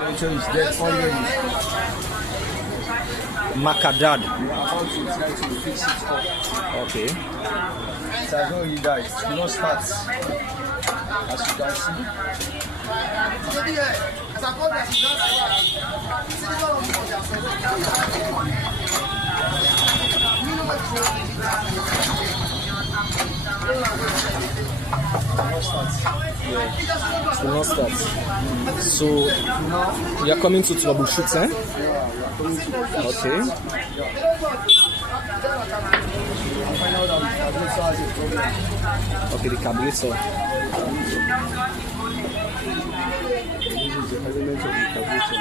Carburetor is dead already. Macadad. We are about to try to fix it up. Okay. It has already died. It will not start. As you can see. It will not start. So you are coming to troubleshoot, eh? Yeah, we are coming to Okay. I find out that the carburetor has a problem. Okay, the carburetor. This is the element of the carburetor.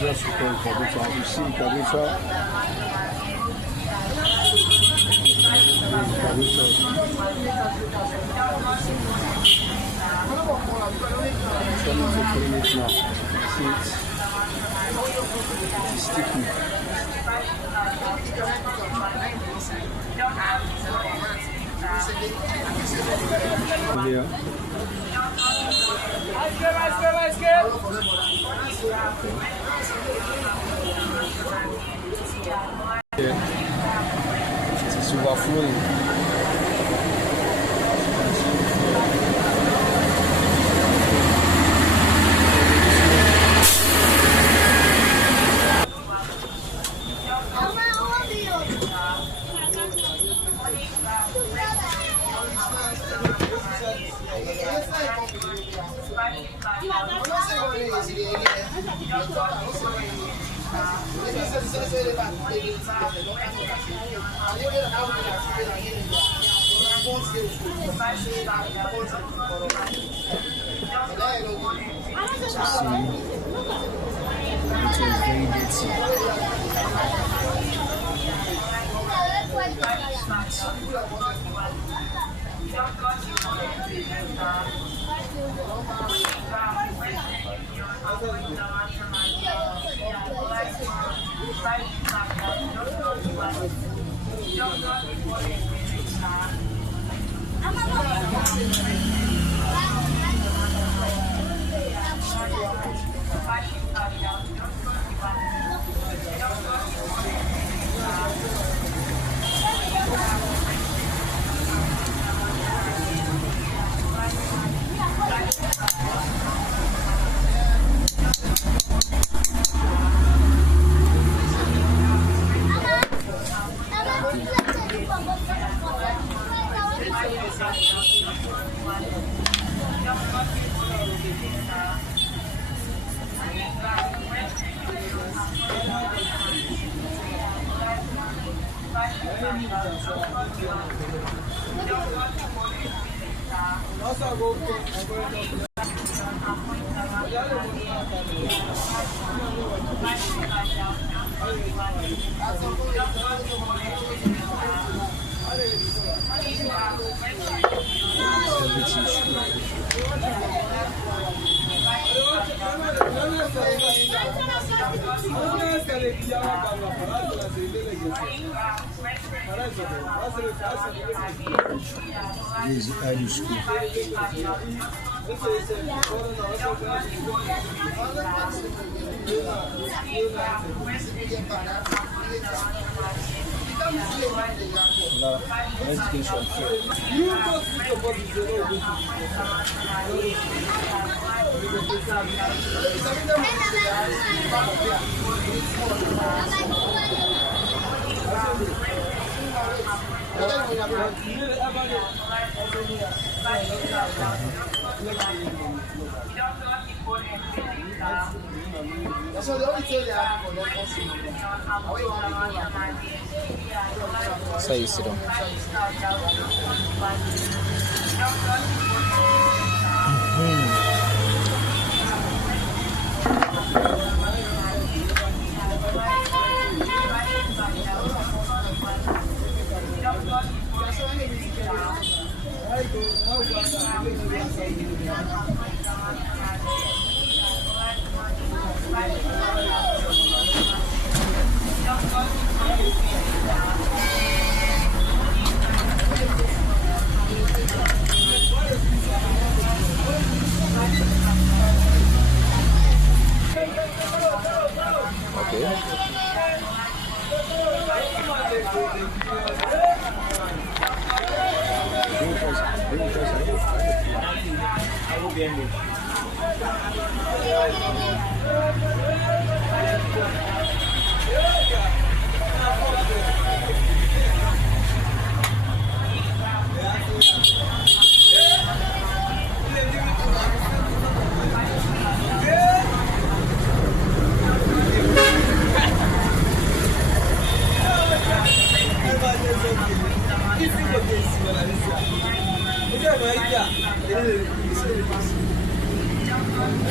Just because carburetor, you see carburetor. Trying to clean it now. See it. It's sticky. Yeah. Yeah. It is overflowing. This is high school. No, education. So you sit down.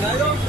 I don't